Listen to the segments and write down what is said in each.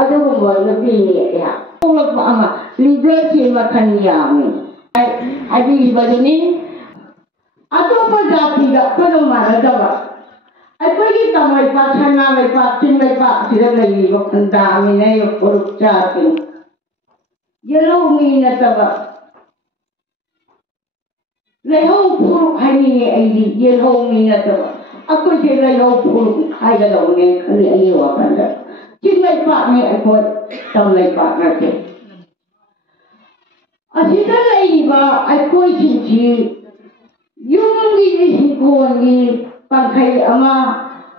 ꯑꯗꯨꯒꯨꯝꯕ ꯅꯨꯄꯤꯅꯤ ꯑꯩꯍꯥꯛ ꯊꯣꯛꯂꯛꯄ ꯑꯃ ꯂꯤꯗꯔꯁꯤ ꯃꯈꯜ ꯌꯥꯝꯃꯤ ꯍꯥꯏꯕꯤꯔꯤꯕꯗꯨꯅꯤ ꯑꯇꯣꯞꯄ ꯖꯥꯇꯤꯒ ꯑꯩꯈꯣꯏꯒ ꯃꯥꯟꯅꯗꯕ ꯑꯩꯈꯣꯏꯒꯤ ꯀꯪꯂꯩꯄꯥꯛ ꯁꯅꯥ ꯂꯩꯄꯥꯛ ꯆꯤꯡ ꯂꯩꯄꯥꯛꯁꯤꯗ ꯂꯩꯔꯤꯕ ꯈꯨꯟꯗꯥꯃꯤꯟꯅꯔꯤꯕ ꯐꯨꯔꯨꯞꯆꯥꯁꯤꯡ ꯌꯦꯜꯍꯧꯃꯤ ꯅꯠꯇꯕ ꯂꯩꯍꯧ ꯐꯨꯔꯨꯞ ꯍꯥꯏꯅꯤꯡꯉꯦ ꯑꯩꯗꯤ ꯌꯦꯜꯍꯧꯃꯤ ꯅꯠꯇꯕ ꯑꯩꯈꯣꯏꯁꯦ ꯂꯩꯍꯧ ꯐꯨꯔꯨꯞ ꯍꯥꯏꯒꯗꯧꯅꯦ ꯈꯜꯂꯤ ꯑꯩꯒꯤ ꯋꯥꯈꯜꯗ ꯆꯤꯡ ꯂꯩꯄꯥꯛꯅꯤ ꯑꯩꯈꯣꯏ ꯇꯝ ꯂꯩꯄꯥꯛ ꯅꯠꯇꯦ ꯑꯁꯤꯗ ꯂꯩꯔꯤꯕ ꯑꯩꯈꯣꯏꯁꯤꯡꯁꯤ ꯌꯨꯝꯒꯤ ꯍꯤꯡꯒꯣꯜꯒꯤ ꯄꯥꯡꯈꯩ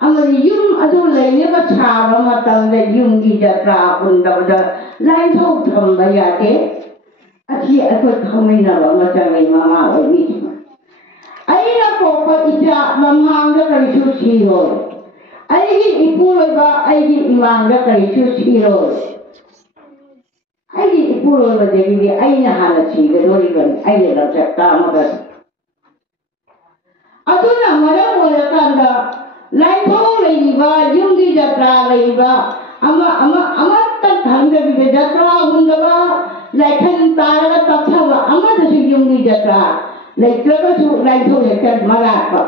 ꯑꯃꯗꯤ ꯌꯨꯝ ꯑꯗꯨ ꯂꯩꯅꯕ ꯁꯥꯕ ꯃꯇꯝꯗ ꯌꯨꯝꯒꯤ ꯖꯇ꯭ꯔꯥ ꯍꯨꯟꯗꯕꯗ ꯂꯥꯏꯟꯊꯧ ꯊꯝꯕ ꯌꯥꯗꯦ ꯑꯁꯤ ꯑꯩꯈꯣꯏ ꯈꯪꯃꯤꯟꯅꯕ ꯑꯃ ꯆꯪꯉꯤ ꯃꯃꯥ ꯑꯣꯏꯕꯤꯁꯤꯡ ꯑꯩꯅ ꯄꯣꯛꯄ ꯏꯆꯥ ꯃꯃꯥꯡꯗ ꯀꯔꯤꯁꯨ ꯁꯤꯔꯣꯏ ꯑꯩꯒꯤ ꯏꯄꯨꯔꯣꯏꯕ ꯑꯩꯒꯤ ꯏꯃꯥꯡꯗ ꯀꯔꯤꯁꯨ ꯁꯤꯔꯣꯏ ꯑꯩꯒꯤ ꯏꯄꯨꯔꯣꯏꯕꯗꯒꯤꯗꯤ ꯑꯩꯅ ꯍꯥꯟꯅ ꯁꯤꯒꯗꯣꯔꯤꯕꯅꯤ ꯑꯩꯅ ꯂꯝꯆꯠ ꯇꯥꯛꯑꯃꯒ ꯑꯗꯨꯅ ꯃꯔꯝ ꯑꯣꯏꯔꯀꯥꯟꯗ ꯂꯥꯏꯟꯊꯧ ꯂꯩꯔꯤꯕ ꯌꯨꯝꯒꯤ ꯖꯇ꯭ꯔꯥ ꯂꯩꯔꯤꯕ ꯑꯃꯠꯇ ꯈꯪꯗꯕꯤꯗ ꯖꯇ꯭ꯔꯥ ꯍꯨꯟꯗꯕ ꯂꯥꯏꯈꯟ ꯇꯥꯔꯒ ꯇꯞꯊꯕ ꯑꯃꯗꯁꯨ ꯌꯨꯝꯒꯤ ꯖꯇ꯭ꯔꯥ ꯂꯩꯇ꯭ꯔꯒꯁꯨ ꯂꯥꯏꯟꯊꯧ ꯍꯦꯛꯇ ꯃꯔꯥꯠꯄ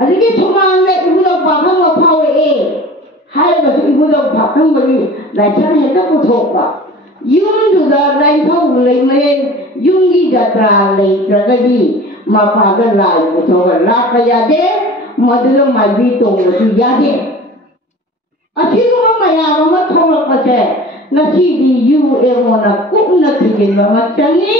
ꯑꯗꯒꯤ ꯁꯨꯃꯥꯡꯗ ꯏꯕꯨꯙꯧ ꯄꯥꯈꯪꯕ ꯐꯥꯎꯔꯛꯑꯦ ꯍꯥꯏꯔꯒꯁꯨ ꯏꯕꯨꯙꯧ ꯄꯥꯈꯪꯕꯒꯤ ꯂꯥꯏꯁꯪ ꯍꯦꯛꯇ ꯄꯨꯊꯣꯛꯄ ꯌꯨꯝꯗꯨꯗ ꯂꯥꯏꯟꯊꯧ ꯂꯩꯃꯔꯦꯟ ꯌꯨꯝꯒꯤ ꯖꯇ꯭ꯔꯥ ꯂꯩꯇ꯭ꯔꯒꯗꯤ ꯃꯄꯥꯗ ꯂꯥꯏ ꯄꯨꯊꯣꯛꯑꯒ ꯂꯥꯠꯄ ꯌꯥꯗꯦ ꯃꯗꯨꯗ ꯃꯥꯏꯕꯤ ꯇꯣꯡꯕꯁꯨ ꯌꯥꯗꯦ ꯑꯁꯤꯒꯨꯝꯕ ꯃꯌꯥꯝ ꯑꯃ ꯊꯣꯛꯂꯛꯄꯁꯦ ꯉꯁꯤꯗꯤ UMOꯅ ꯀꯨꯞꯅ ꯊꯤꯖꯤꯟꯕ ꯑꯃ ꯆꯪꯉꯤ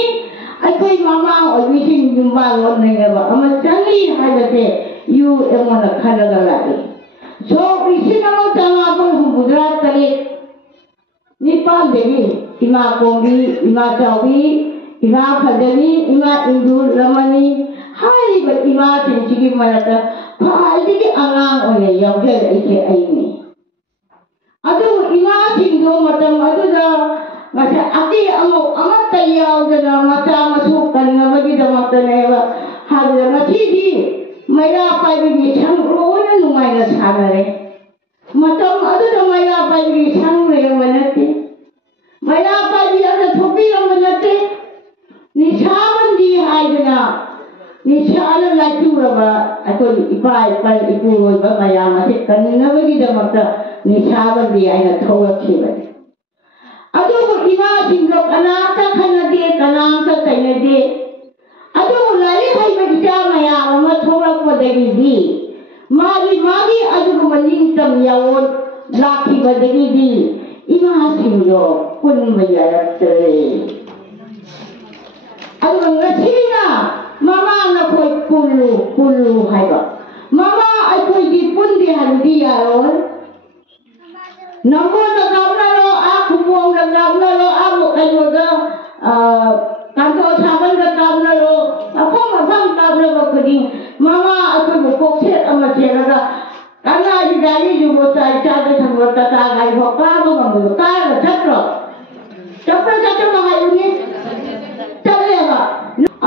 ꯑꯩꯈꯣꯏ ꯃꯃꯥ ꯑꯣꯏꯕꯤꯁꯤꯡ ꯌꯨꯝꯕꯥꯜ ꯑꯃ ꯆꯪꯉꯤ ꯍꯥꯏꯕꯁꯦ UMOꯅ ꯈꯜꯂꯒ ꯂꯥꯛꯏ ꯁꯣꯛ 1963 ꯅꯤꯄꯥꯜꯗꯒꯤ ꯏꯃꯥ ꯀꯣꯝꯕꯤ ꯏꯃꯥ ꯆꯥꯎꯕꯤ ꯏꯃꯥ ꯐꯖꯕꯤ ꯏꯃꯥ ꯏꯟꯗꯨ ꯂꯃꯅꯤ ꯍꯥꯏꯔꯤꯕ ꯏꯃꯥꯁꯤꯡꯁꯤꯒꯤ ꯃꯔꯛꯇ ꯈ꯭ꯋꯥꯏꯗꯒꯤ ꯑꯉꯥꯡ ꯑꯣꯏꯅ ꯌꯥꯎꯖꯔꯛꯏꯁꯦ ꯑꯩꯅꯤ ꯑꯗꯨꯕꯨ ꯏꯃꯥꯁꯤꯡꯗꯣ ꯃꯇꯝ ꯑꯗꯨꯗ ꯉꯁꯥꯏ ꯑꯀꯤ ꯑꯃꯧ ꯑꯃꯠꯇ ꯌꯥꯎꯗꯅ ꯃꯆꯥ ꯃꯁꯨ ꯀꯟꯅꯕꯒꯤꯗꯃꯛꯇꯅꯦꯕ ꯍꯥꯏꯕꯗ ꯉꯁꯤꯗꯤ ꯃꯩꯔꯥ ꯄꯥꯏꯕꯤꯒꯤ ꯁꯪ ꯂꯣꯏꯅ ꯅꯨꯡꯉꯥꯏꯅ ꯁꯥꯟꯅꯔꯦ ꯃꯇꯝ ꯑꯗꯨꯗ ꯃꯩꯔꯥ ꯄꯥꯏꯕꯤꯒꯤ ꯁꯪ ꯂꯩꯔꯝꯕ ꯅꯠꯇꯦ ꯃꯩꯔꯥ ꯄꯥꯏꯕꯤ ꯑꯃ ꯊꯣꯛꯄꯤꯔꯝꯕ ꯅꯠꯇꯦ ꯅꯤꯁꯥꯕꯟꯗꯤ ꯍꯥꯏꯗꯅ ꯅꯤꯁꯥꯅ ꯂꯥꯏꯆꯨꯔꯕ ꯑꯩꯈꯣꯏ ꯏꯄꯥ ꯏꯄꯨꯔꯣꯏꯕ ꯃꯌꯥꯝ ꯑꯁꯤ ꯀꯟꯅꯕꯒꯤꯗꯃꯛꯇ ꯅꯤꯁꯥꯕꯟꯗꯤ ꯍꯥꯏꯅ ꯊꯣꯛꯂꯛꯈꯤꯕꯅꯤ ꯑꯗꯨꯕꯨ ꯏꯃꯥꯁꯤꯡꯗꯣ ꯀꯅꯥꯝꯇ ꯈꯟꯅꯗꯦ ꯀꯅꯥꯝꯇ ꯆꯩꯅꯗꯦ ꯑꯗꯨꯕꯨ ꯂꯥꯏꯔꯤꯛ ꯍꯩꯕ ꯏꯆꯥ ꯃꯌꯥꯝ ꯑꯃ ꯊꯣꯛꯂꯛꯄꯗꯒꯤꯗꯤ ꯃꯥꯒꯤ ꯑꯗꯨꯒꯨꯝꯕ ꯅꯤꯡꯇꯝ ꯌꯥꯑꯣꯟ ꯂꯥꯛꯈꯤꯕꯗꯒꯤꯗꯤ ꯏꯃꯥꯁꯤꯡꯗꯣ ꯄꯨꯟꯕ ꯌꯥꯔꯛꯇ꯭ꯔꯦ ꯑꯗꯨꯒ ꯉꯁꯤꯅ ꯃꯃꯥ ꯅꯈꯣꯏ ꯄꯨꯜꯂꯨ ꯍꯥꯏꯕ ꯃꯃꯥ ꯑꯩꯈꯣꯏꯗꯤ ꯄꯨꯟꯗꯦ ꯍꯥꯏꯕꯗꯤ ꯌꯥꯔꯣꯏ ꯅꯝꯕꯣꯜꯗ ꯀꯥꯞꯅꯔꯣ ꯈꯨꯝꯕꯣꯡꯗ ꯀꯥꯞꯅꯔꯣ ꯀꯩꯅꯣꯗ ꯀꯥꯟꯇꯣ ꯁꯥꯕꯜꯗ ꯀꯥꯞꯅꯔꯣ ꯃꯐꯝ ꯀꯥꯞꯅꯕ ꯈꯨꯗꯤꯡ ꯃꯃꯥ ꯑꯩꯈꯣꯏꯕꯨ ꯀꯣꯛꯁꯦꯠ ꯑꯃ ꯁꯦꯠꯂꯒ ꯀꯪꯂꯥꯒꯤ ꯒꯥꯔꯤꯗꯨꯕꯨ ꯆꯥꯗ ꯊꯪꯕ ꯇꯥꯇꯥ ꯒꯥꯔꯤꯐꯥꯎ ꯀꯥꯕ ꯉꯝꯕꯗꯣ ꯀꯥꯔꯒ ꯆꯠꯇ꯭ꯔꯣ ꯆꯠꯇꯕ ꯍꯥꯏꯕꯅꯤ ꯆꯠꯂꯦꯕ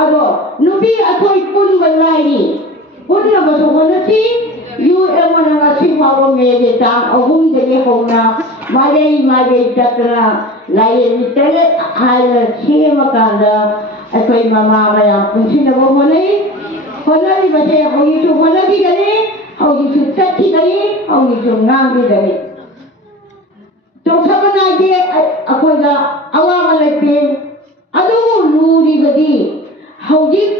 ꯑꯗꯣ ꯅꯨꯄꯤ ꯑꯩꯈꯣই ꯄꯨꯟꯕ ꯂꯥꯏꯔꯤ ꯄꯨꯟꯅꯕꯁꯨ ꯍꯣꯠꯅꯁꯤ UMOꯅ ꯉꯁꯤ ꯐꯥꯎꯕ ꯃꯦꯒꯤ ꯇꯥꯡ 3ꯗꯒꯤ ꯍꯧꯅ ꯃꯥꯏꯀꯩ ꯆꯠꯇꯅ ꯂꯥꯏꯔꯦꯝꯕꯤ 8 ꯍꯥꯏꯅ ꯁꯦꯝꯃꯀꯥꯟꯗ ꯑꯩꯈꯣꯏ ꯃꯃꯥ ꯃꯌꯥꯝ ꯄꯨꯟꯁꯤꯟꯅꯕ ꯍꯣꯠꯅꯔꯤꯕꯁꯦ ꯍꯧꯖꯤꯛꯁꯨ ꯍꯣꯠꯅꯈꯤꯒꯅꯤ ꯍꯧꯖꯤꯛꯁꯨ ꯆꯠꯈꯤꯒꯅꯤ ꯍꯧꯖꯤꯛꯁꯨ ꯉꯥꯡꯈꯤꯒꯅꯤ ꯆꯣꯛꯊꯕ ꯅꯥꯏꯗꯦ ꯑꯩꯈꯣꯏꯗ ꯑꯋꯥꯕ ꯂꯩꯇꯦ ꯑꯗꯨꯕꯨ ꯂꯨꯔꯤꯕꯗꯤ ꯍꯧꯖꯤꯛ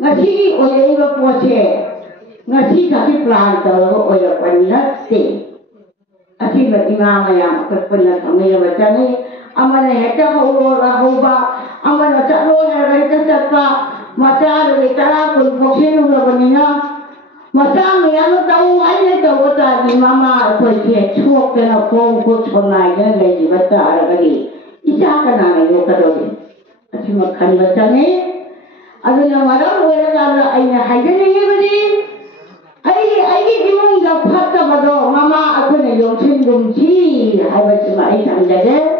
ꯉꯁꯤꯒꯤ ꯑꯣꯏꯔꯛꯏꯕ ꯄꯣꯠꯁꯦ ngasi kaki plan tahu orang panjat se, asi berima mayam kerana kami yang bertani, amana heta hauba, amana caklo hari tercapa, macam dari cara pun fokusin ulah baninya, macam yang tahu aja tahu tadi mama kerja cuak kena fokus pernahnya lagi baca lagi, isah kena lagi kadoi, asi makan bacanya, ada yang orang orang ayah hajar ni beri. Ai imong da phatta bado mama akune yongchin gumchi hai ba chima ai sanjade